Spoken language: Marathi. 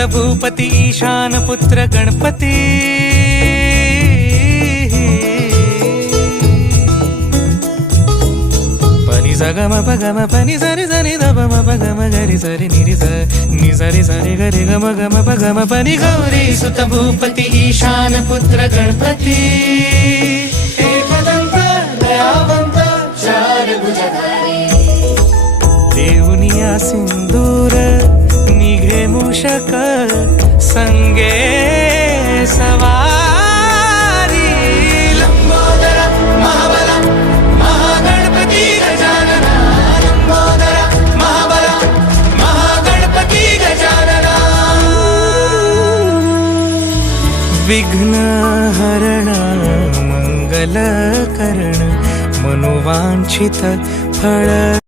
सुत भूपती ईशान पुत्र गणपती पनी सगम पगम पनी सरी सरी दबम पगम गरी सरी निरी नि सरी सरी गरी गम गम पगम पनी गौरी सुत भूपती ईशान पुत्र गणपती एकदंत दयावंत चार भुजधारी देवनिया सिंदूर निघे मूषक संगे सवारी लंबोदर महाबला महागणपती गजानना लंबोदर महाबला महागणपती गजानना विघ्न हरण मंगल करण मनोवांछित फळ